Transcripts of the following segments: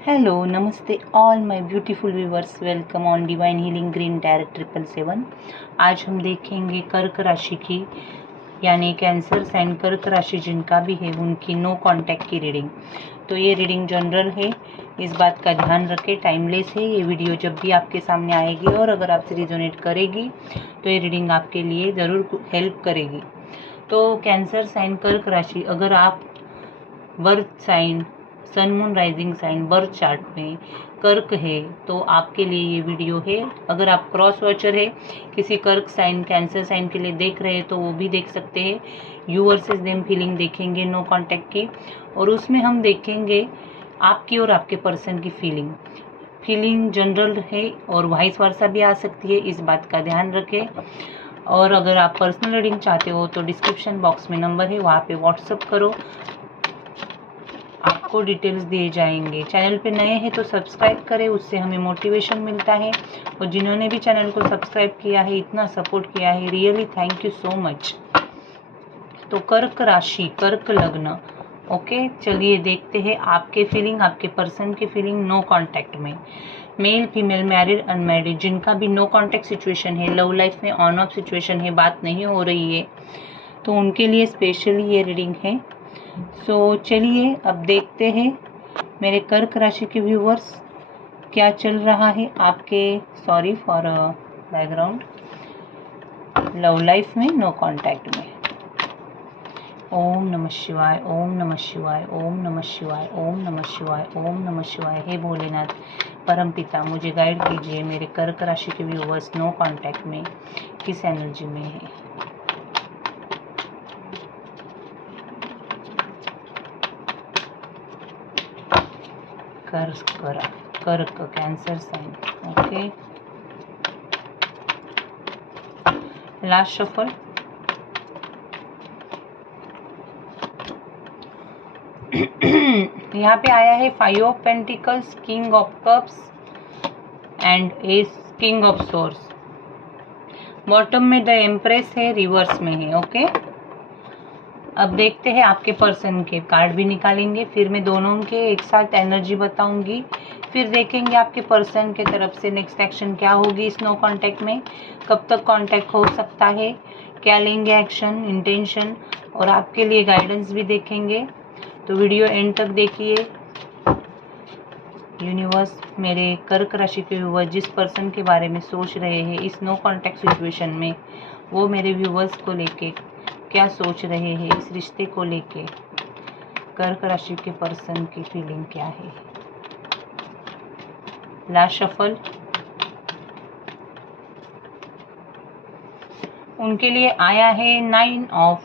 Hello नमस्ते all my beautiful viewers, welcome on divine healing green direct 777। आज हम देखेंगे कर्क राशि की यानी कैंसर साइन कर्क राशि जिनका भी है उनकी नो कांटेक्ट की रीडिंग। तो ये रीडिंग जनरल है, इस बात का ध्यान रखें, टाइमलेस है। ये वीडियो जब भी आपके सामने आएगी और अगर आपसे रिजोनेट करेगी तो ये रीडिंग आपके लिए ज़रूर हेल्प करेगी। तो कैंसर साइन कर्क राशि, अगर आप birth sign sun moon rising sign birth chart में कर्क है तो आपके लिए ये वीडियो है। अगर आप क्रॉस वॉचर है, किसी कर्क साइन कैंसर साइन के लिए देख रहे हैं तो वो भी देख सकते हैं। यू वर्सेस देम फीलिंग देखेंगे नो कांटेक्ट की, और उसमें हम देखेंगे आपकी और आपके पर्सन की फीलिंग जनरल है और वाइस वर्सा भी आ सकती है, इस बात का ध्यान रखें। और अगर आप पर्सनल रीडिंग चाहते हो तो डिस्क्रिप्शन बॉक्स में नंबर है, वहाँ पे व्हाट्सअप करो, आपको डिटेल्स दिए जाएंगे। चैनल पे नए हैं तो सब्सक्राइब करें, उससे हमें मोटिवेशन मिलता है। और जिन्होंने भी चैनल को सब्सक्राइब किया है, इतना सपोर्ट किया है, really thank you so much. तो कर्क राशि, कर्क लग्न, ओके, चलिए देखते हैं आपके फीलिंग, आपके पर्सन की फीलिंग नो कांटेक्ट में। मेल फीमेल मैरिड अनमैरिड जिनका भी नो कांटेक्ट सिचुएशन है, लव लाइफ में ऑन ऑफ सिचुएशन है, बात नहीं हो रही है, तो उनके लिए स्पेशली ये रीडिंग है। सो चलिए अब देखते हैं मेरे कर्क राशि के व्यूवर्स क्या चल रहा है आपके, sorry for background, love life में नो कांटेक्ट में। ओम नमः शिवाय, ओम नमः शिवाय, ओम नमः शिवाय, ओम नमः शिवाय, ओम नमः शिवाय। हे भोलेनाथ परमपिता, मुझे गाइड कीजिए, मेरे कर्क राशि के व्यूवर्स नो कांटेक्ट में किस एनर्जी में है। कर्क cancer sign, okay, last shuffle. यहाँ पे आया है 5 of pentacles, king of cups and ace king of swords. Bottom में द एम्प्रेस है, रिवर्स में है, ओके। अब देखते हैं आपके पर्सन के कार्ड भी निकालेंगे, फिर मैं दोनों के एक साथ एनर्जी बताऊंगी, फिर देखेंगे आपके पर्सन के तरफ से नेक्स्ट एक्शन क्या होगी इस नो कांटेक्ट में, कब तक कांटेक्ट हो सकता है, क्या लेंगे एक्शन, इंटेंशन, और आपके लिए गाइडेंस भी देखेंगे। तो वीडियो एंड तक देखिए। यूनिवर्स, मेरे कर्क राशि के व्यूवर्स जिस पर्सन के बारे में सोच रहे हैं इस नो कांटेक्ट सिचुएशन में, वो मेरे व्यूवर्स को लेके क्या सोच रहे हैं, इस रिश्ते को लेके कर्क राशि के पर्सन की फीलिंग क्या है। Last shuffle. उनके लिए आया है 9 of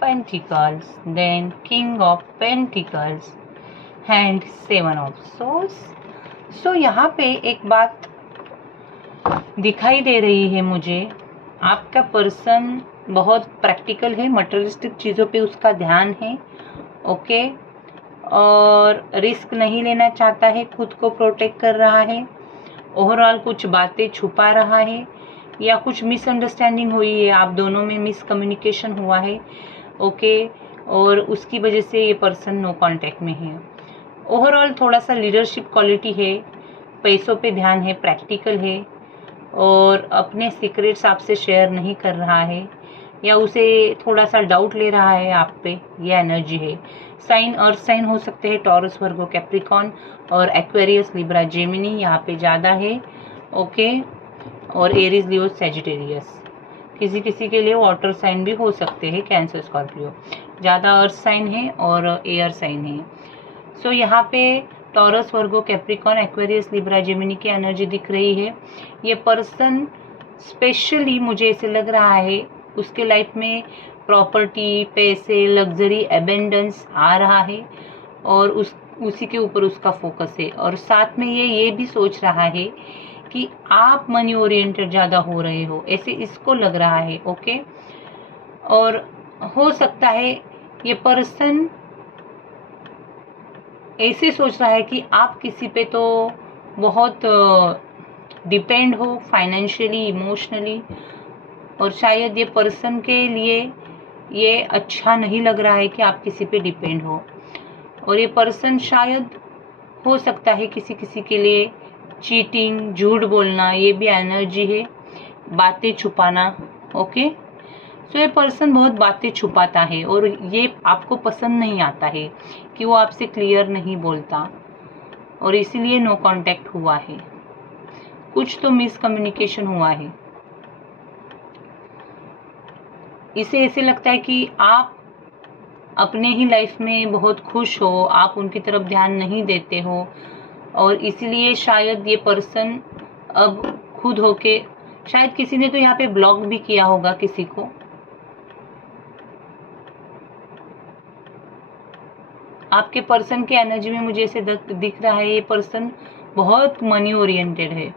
pentacles, then king of pentacles and 7 of swords. So यहाँ पे एक बात दिखाई दे रही है मुझे, आपका पर्सन बहुत प्रैक्टिकल है, मटेरियलिस्टिक चीज़ों पे उसका ध्यान है, ओके, और रिस्क नहीं लेना चाहता है, खुद को प्रोटेक्ट कर रहा है, ओवरऑल कुछ बातें छुपा रहा है, या कुछ मिसअंडरस्टैंडिंग हुई है, आप दोनों में मिसकम्युनिकेशन हुआ है, ओके, और उसकी वजह से ये पर्सन नो कांटेक्ट में है। ओवरऑल थोड़ा सा लीडरशिप क्वालिटी है, पैसों पे ध्यान है, प्रैक्टिकल है, और अपने सीक्रेट्स आपसे शेयर नहीं कर रहा है, या उसे थोड़ा सा डाउट ले रहा है आप पे, ये एनर्जी है। साइन अर्थ साइन हो सकते हैं, टॉरस वर्गो कैप्रिकॉन और एक्वेरियस लिब्रा जेमिनी यहाँ पे ज़्यादा है, ओके, और एरीज लियो सैजिटेरियस। किसी किसी के लिए वाटर साइन भी हो सकते हैं, कैंसर स्कॉर्पियो, ज़्यादा अर्थ साइन है और एयर साइन है। सो यहाँ पे Taurus Virgo Capricorn Aquarius Libra Gemini की एनर्जी दिख रही है। ये पर्सन स्पेशली मुझे ऐसे लग रहा है उसके लाइफ में प्रॉपर्टी, पैसे, लग्जरी, एबेंडेंस आ रहा है, और उसी के ऊपर उसका फोकस है, और साथ में ये भी सोच रहा है कि आप मनी ओरिएंटेड ज़्यादा हो रहे हो, ऐसे इसको लग रहा है, ओके। और हो सकता है ये पर्सन ऐसे सोच रहा है कि आप किसी पे तो बहुत डिपेंड हो फाइनेंशियली, इमोशनली, और शायद ये पर्सन के लिए ये अच्छा नहीं लग रहा है कि आप किसी पे डिपेंड हो, और ये पर्सन शायद हो सकता है किसी किसी के लिए चीटिंग, झूठ बोलना, ये भी एनर्जी है, बातें छुपाना। ओके, सो ये पर्सन बहुत बातें छुपाता है और ये आपको पसंद नहीं आता है कि वो आपसे क्लियर नहीं बोलता, और इसीलिए नो कांटेक्ट हुआ है। कुछ तो मिसकम्युनिकेशन हुआ है। इसे ऐसे लगता है कि आप अपने ही लाइफ में बहुत खुश हो, आप उनकी तरफ ध्यान नहीं देते हो, और इसीलिए शायद ये पर्सन अब खुद होके, शायद किसी ने तो यहाँ पे ब्लॉक भी किया होगा किसी को। आपके पर्सन के एनर्जी में मुझे ऐसे दिख रहा है ये पर्सन बहुत मनी ओरिएंटेड है,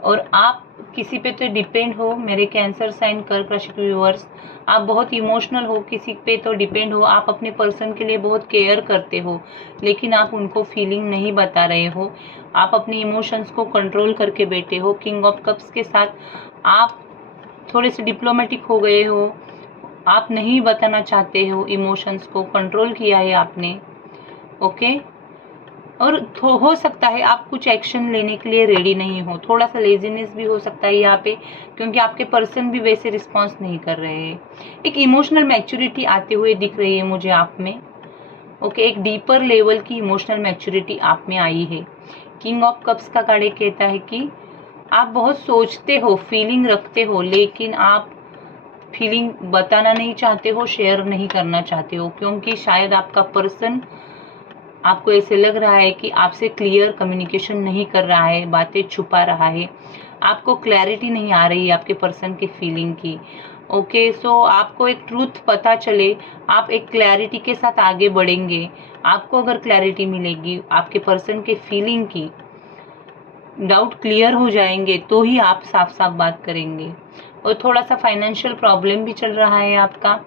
और आप किसी पे तो डिपेंड हो। मेरे कैंसर साइन कर्क राशि के व्यूअर्स, आप बहुत इमोशनल हो, किसी पे तो डिपेंड हो, आप अपने पर्सन के लिए बहुत केयर करते हो, लेकिन आप उनको फीलिंग नहीं बता रहे हो, आप अपने इमोशंस को कंट्रोल करके बैठे हो। किंग ऑफ कप्स के साथ आप थोड़े से डिप्लोमेटिक हो गए हो, आप नहीं बताना चाहते हो, इमोशंस को कंट्रोल किया है आपने। ओके, और हो सकता है आप कुछ एक्शन लेने के लिए रेडी नहीं हो, थोड़ा सा लेजीनेस भी हो सकता है यहाँ पे, क्योंकि आपके पर्सन भी वैसे रिस्पॉन्स नहीं कर रहे हैं। एक इमोशनल मैच्योरिटी आते हुए दिख रही है मुझे आप में। ओके, एक डीपर लेवल की इमोशनल मैच्योरिटी आप में आई है। किंग ऑफ कप्स का कार्ड कहता है कि आप बहुत सोचते हो, फीलिंग रखते हो, लेकिन आप फीलिंग बताना नहीं चाहते हो, शेयर नहीं करना चाहते हो, क्योंकि शायद आपका पर्सन, आपको ऐसे लग रहा है कि आपसे क्लियर कम्युनिकेशन नहीं कर रहा है, बातें छुपा रहा है, आपको क्लैरिटी नहीं आ रही है आपके पर्सन के फीलिंग की। ओके, सो आपको एक ट्रूथ पता चले, आप एक क्लैरिटी के साथ आगे बढ़ेंगे। आपको अगर क्लैरिटी मिलेगी आपके पर्सन के फीलिंग की, डाउट क्लियर हो जाएंगे, तो ही आप साफ साफ बात करेंगे। और थोड़ा सा फाइनेंशियल प्रॉब्लम भी चल रहा है आपका,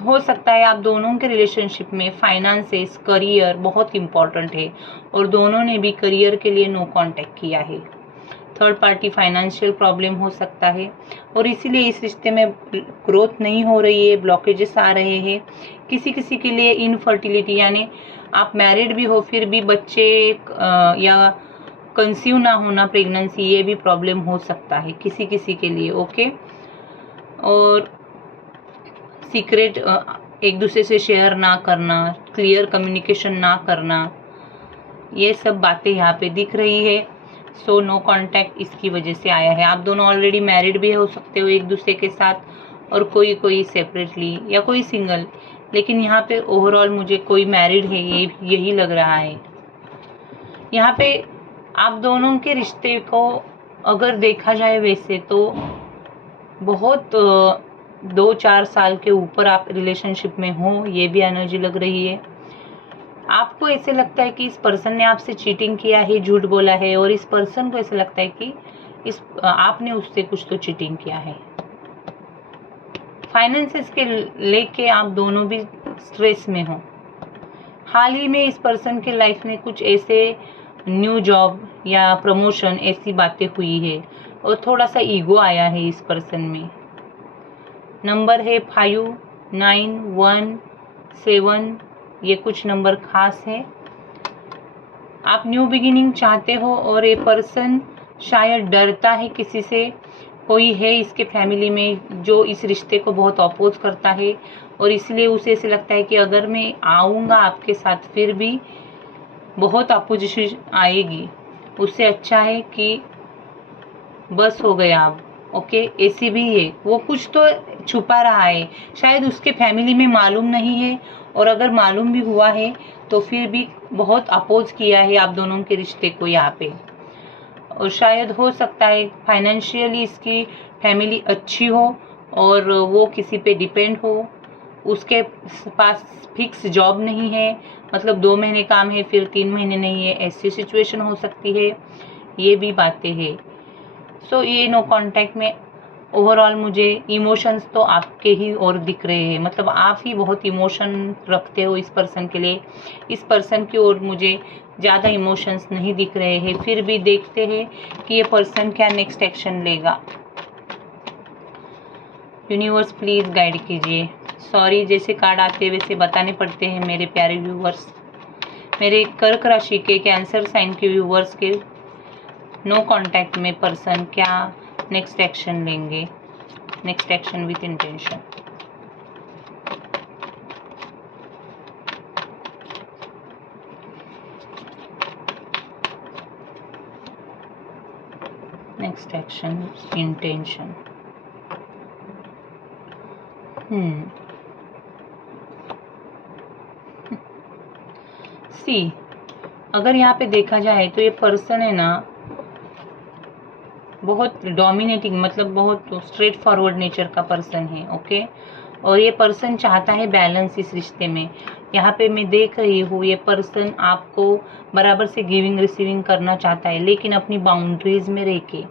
हो सकता है आप दोनों के रिलेशनशिप में फाइनेंसेस, करियर बहुत इम्पॉर्टेंट है, और दोनों ने भी करियर के लिए नो कांटेक्ट किया है। थर्ड पार्टी फाइनेंशियल प्रॉब्लम हो सकता है, और इसीलिए इस रिश्ते में ग्रोथ नहीं हो रही है, ब्लॉकेजेस आ रहे हैं। किसी किसी के लिए इनफर्टिलिटी, यानी आप मैरिड भी हो फिर भी बच्चे या कंसीव ना होना, प्रेगनेंसी, ये भी प्रॉब्लम हो सकता है किसी किसी के लिए। ओके, और सीक्रेट एक दूसरे से शेयर ना करना, क्लियर कम्युनिकेशन ना करना, ये सब बातें यहाँ पे दिख रही है। सो नो कांटेक्ट इसकी वजह से आया है। आप दोनों ऑलरेडी मैरिड भी हो सकते हो एक दूसरे के साथ, और कोई कोई सेपरेटली या कोई सिंगल, लेकिन यहाँ पे ओवरऑल मुझे कोई मैरिड है, यही लग रहा है। यहाँ पे आप दोनों के रिश्ते को अगर देखा जाए वैसे तो बहुत 2-4 साल के ऊपर आप रिलेशनशिप में हो, ये भी एनर्जी लग रही है। आपको ऐसे लगता है कि इस पर्सन ने आपसे चीटिंग किया है, झूठ बोला है, और इस पर्सन को ऐसे लगता है कि आपने उससे कुछ तो चीटिंग किया है। फाइनेंसेस के लेके आप दोनों भी स्ट्रेस में हो। हाल ही में इस पर्सन के लाइफ में कुछ ऐसे न्यू जॉब या प्रमोशन, ऐसी बातें हुई है, और थोड़ा सा ईगो आया है इस पर्सन में। नंबर है 5, 9, 1, 7, ये कुछ नंबर खास है। आप न्यू बिगिनिंग चाहते हो, और ये पर्सन शायद डरता है किसी से। कोई है इसके फैमिली में जो इस रिश्ते को बहुत अपोज करता है, और इसलिए उसे ऐसे लगता है कि अगर मैं आऊँगा आपके साथ फिर भी बहुत अपोजिशन आएगी, उससे अच्छा है कि बस हो गया अब। ओके, ऐसी भी है, वो कुछ तो छुपा रहा है, शायद उसके फैमिली में मालूम नहीं है, और अगर मालूम भी हुआ है तो फिर भी बहुत अपोज किया है आप दोनों के रिश्ते को यहाँ पे। और शायद हो सकता है फाइनेंशियली इसकी फैमिली अच्छी हो, और वो किसी पे डिपेंड हो, उसके पास फिक्स जॉब नहीं है, मतलब 2 महीने काम है फिर 3 महीने नहीं है, ऐसी सिचुएशन हो सकती है, ये भी बातें हैं। सो ये नो कांटेक्ट में ओवरऑल मुझे इमोशंस तो आपके ही और दिख रहे हैं, मतलब आप ही बहुत इमोशन रखते हो इस पर्सन के लिए। इस पर्सन की ओर मुझे ज़्यादा इमोशंस नहीं दिख रहे हैं, फिर भी देखते हैं कि ये पर्सन क्या नेक्स्ट एक्शन लेगा। यूनिवर्स प्लीज़ गाइड कीजिए। सॉरी, जैसे कार्ड आते हैं वैसे बताने पड़ते हैं मेरे प्यारे व्यूवर्स। मेरे कर्क राशि के कैंसर साइन के व्यूवर्स के नो कांटेक्ट में पर्सन क्या नेक्स्ट एक्शन लेंगे, next action with intention. Next action intention. See, अगर यहाँ पे देखा जाए तो ये पर्सन है ना बहुत डोमिनेटिंग, मतलब बहुत स्ट्रेट फॉरवर्ड नेचर का पर्सन है। ओके, और ये पर्सन चाहता है बैलेंस इस रिश्ते में। यहाँ पे मैं देख रही हूँ ये पर्सन आपको बराबर से गिविंग रिसीविंग करना चाहता है, लेकिन अपनी बाउंड्रीज में रह के।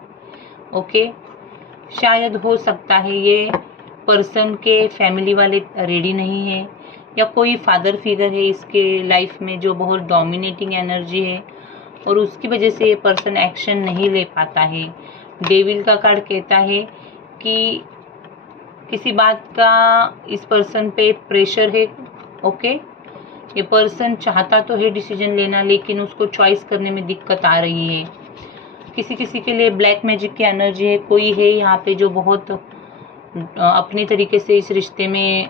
ओके, शायद हो सकता है ये पर्सन के फैमिली वाले रेडी नहीं है, या कोई फादर फिगर है इसके लाइफ में जो बहुत डोमिनेटिंग एनर्जी है, और उसकी वजह से ये पर्सन एक्शन नहीं ले पाता है। डेविल का कार्ड कहता है कि किसी बात का इस पर्सन पे प्रेशर है। ओके, ये पर्सन चाहता तो है डिसीजन लेना, लेकिन उसको चॉइस करने में दिक्कत आ रही है। किसी किसी के लिए ब्लैक मैजिक की एनर्जी है, कोई है यहाँ पे जो बहुत अपने तरीके से इस रिश्ते में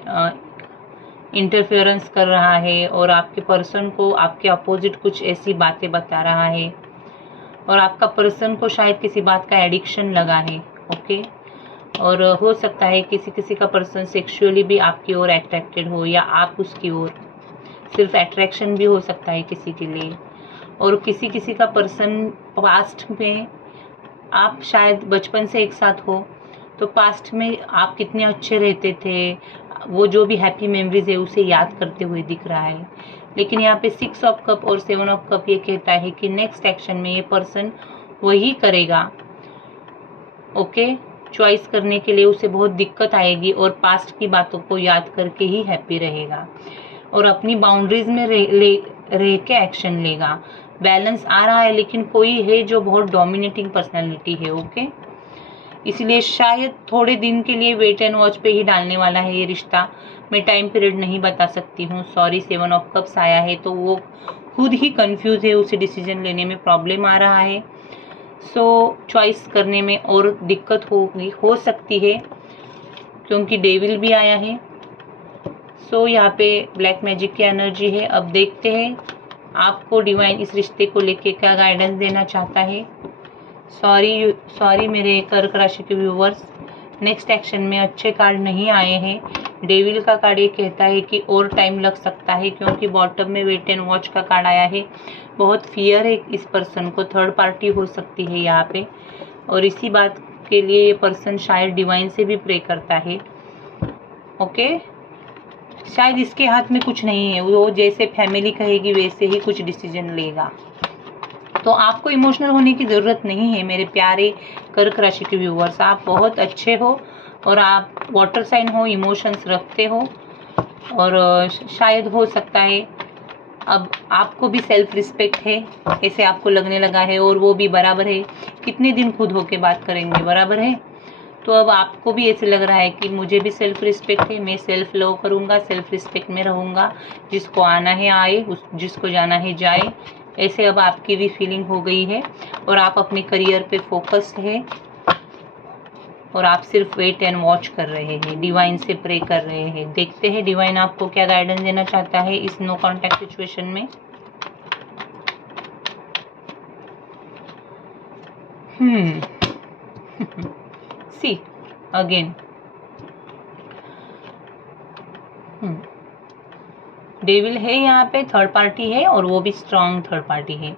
इंटरफेरेंस कर रहा है, और आपके पर्सन को आपके अपोजिट कुछ ऐसी बातें बता रहा है, और आपका पर्सन को शायद किसी बात का एडिक्शन लगा है। ओके, और हो सकता है किसी किसी का पर्सन सेक्सुअली भी आपकी ओर अट्रैक्टेड हो, या आप उसकी ओर। सिर्फ अट्रैक्शन भी हो सकता है किसी के लिए। और किसी किसी का पर्सन पास्ट में, आप शायद बचपन से एक साथ हो, तो पास्ट में आप कितने अच्छे रहते थे, वो जो भी हैप्पी मेमोरीज है उसे याद करते हुए दिख रहा है। लेकिन यहाँ पे 6 ऑफ कप और 7 ऑफ कप ये कहता है कि नेक्स्ट एक्शन में ये पर्सन वही करेगा। ओके, चॉइस करने के लिए उसे बहुत दिक्कत आएगी, और पास्ट की बातों को याद करके ही हैप्पी रहेगा, और अपनी बाउंड्रीज में रह के एक्शन लेगा। बैलेंस आ रहा है, लेकिन कोई है जो बहुत डोमिनेटिंग पर्सनैलिटी है। ओके, इसलिए शायद थोड़े दिन के लिए वेट एंड वॉच पे ही डालने वाला है ये रिश्ता। मैं टाइम पीरियड नहीं बता सकती हूँ, सॉरी। 7 ऑफ कप्स आया है तो वो खुद ही कंफ्यूज है, उसे डिसीजन लेने में प्रॉब्लम आ रहा है। सो चॉइस करने में और दिक्कत हो सकती है, क्योंकि डेविल भी आया है। सो यहाँ पे ब्लैक मैजिक की एनर्जी है। अब देखते हैं आपको डिवाइन इस रिश्ते को लेके क्या गाइडेंस देना चाहता है। सॉरी मेरे कर्क राशि के व्यूवर्स, नेक्स्ट एक्शन में अच्छे कार्ड नहीं आए हैं। डेविल का कार्ड ये कहता है कि और टाइम लग सकता है, क्योंकि बॉटम में वेट एंड वॉच का कार्ड आया है। बहुत फियर है इस पर्सन को, थर्ड पार्टी हो सकती है यहाँ पे, और इसी बात के लिए ये पर्सन शायद डिवाइन से भी प्रे करता है। ओके, शायद इसके हाथ में कुछ नहीं है, वो जैसे फैमिली कहेगी वैसे ही कुछ डिसीजन लेगा। तो आपको इमोशनल होने की ज़रूरत नहीं है मेरे प्यारे कर्क राशि के व्यूवर्स। आप बहुत अच्छे हो, और आप वाटर साइन हो, इमोशंस रखते हो, और शायद हो सकता है अब आपको भी सेल्फ रिस्पेक्ट है, ऐसे आपको लगने लगा है, और वो भी बराबर है। कितने दिन खुद होके बात करेंगे, बराबर है। तो अब आपको भी ऐसे लग रहा है कि मुझे भी सेल्फ रिस्पेक्ट है, मैं सेल्फ लव करूँगा, सेल्फ रिस्पेक्ट में रहूँगा, जिसको आना है आए, जिसको जाना है जाए। ऐसे अब आपकी भी फीलिंग हो गई है, और आप अपने करियर पे फोकस्ड है, और आप सिर्फ वेट एंड वॉच कर रहे हैं, डिवाइन से प्रे कर रहे हैं। देखते हैं डिवाइन आपको क्या गाइडेंस देना चाहता है इस नो कॉन्टैक्ट सिचुएशन में। सी अगेन, डेविल है यहाँ पे, थर्ड पार्टी है, और वो भी स्ट्रांग थर्ड पार्टी है।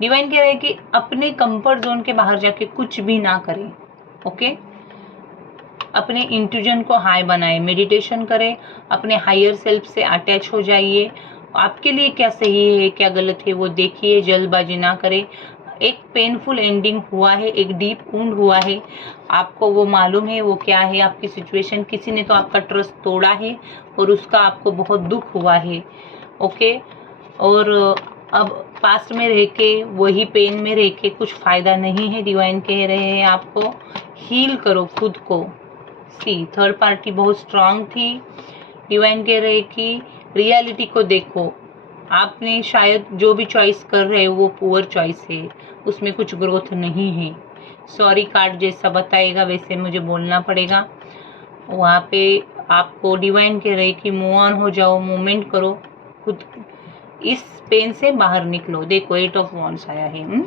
डिवाइन कह रहे हैं कि अपने कंफर्ट जोन के बाहर जाके कुछ भी ना करें। ओके, अपने इंट्यूजन को हाई बनाए, मेडिटेशन करें, अपने हायर सेल्फ से अटैच हो जाइए। आपके लिए क्या सही है क्या गलत है वो देखिए, जल्दबाजी ना करें। एक पेनफुल एंडिंग हुआ है, एक डीप वुंड हुआ है, आपको वो मालूम है वो क्या है आपकी सिचुएशन। किसी ने तो आपका ट्रस्ट तोड़ा है, और उसका आपको बहुत दुख हुआ है। ओके, और अब पास्ट में रह के, वही पेन में रह के कुछ फ़ायदा नहीं है। डिवाइन कह रहे हैं आपको हील करो खुद को। सी, थर्ड पार्टी बहुत स्ट्रांग थी। डिवाइन कह रहे कि रियलिटी को देखो, आपने शायद जो भी चॉइस कर रहे हो वो पुअर चॉइस है, उसमें कुछ ग्रोथ नहीं है। सॉरी कार्ड जैसा बताएगा वैसे मुझे बोलना पड़ेगा। वहाँ पे आपको डिवाइन कह रहे कि मूव ऑन हो जाओ, मूवमेंट करो, खुद इस पेन से बाहर निकलो। देखो 8 ऑफ वॉन्ड्स आया है।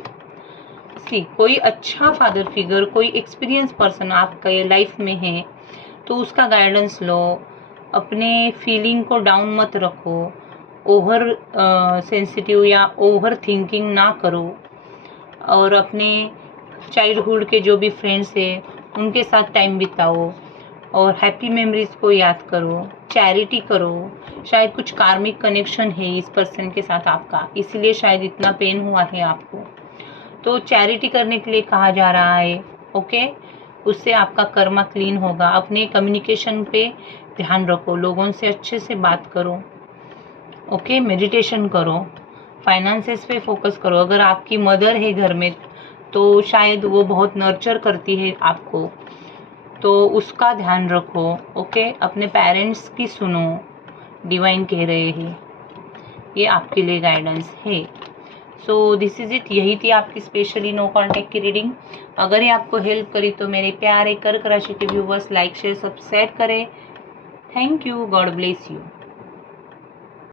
सी कोई अच्छा फादर फिगर, कोई एक्सपीरियंस पर्सन आपके लाइफ में है तो उसका गाइडेंस लो। अपने फीलिंग को डाउन मत रखो, ओवर सेंसिटिव या ओवर थिंकिंग ना करो, और अपने चाइल्डहुड के जो भी फ्रेंड्स हैं उनके साथ टाइम बिताओ और हैप्पी मेमोरीज को याद करो, चैरिटी करो। शायद कुछ कार्मिक कनेक्शन है इस पर्सन के साथ आपका, इसीलिए शायद इतना पेन हुआ है आपको। तो चैरिटी करने के लिए कहा जा रहा है, ओके। उससे आपका कर्मा क्लीन होगा। अपने कम्युनिकेशन पे ध्यान रखो, लोगों से अच्छे से बात करो, ओके। मेडिटेशन करो, फाइनेंसेस पे फोकस करो। अगर आपकी मदर है घर में तो शायद वो बहुत नर्चर करती है आपको, तो उसका ध्यान रखो, ओके। अपने पेरेंट्स की सुनो, डिवाइन कह रहे हैं, ये आपके लिए गाइडेंस है। सो दिस इज इट, यही थी आपकी स्पेशली नो कॉन्टैक्ट की रीडिंग। अगर ये आपको हेल्प करी तो मेरे प्यारे कर्क राशि के व्यूवर्स लाइक शेयर सब्सक्राइब करें। Thank you, God bless you.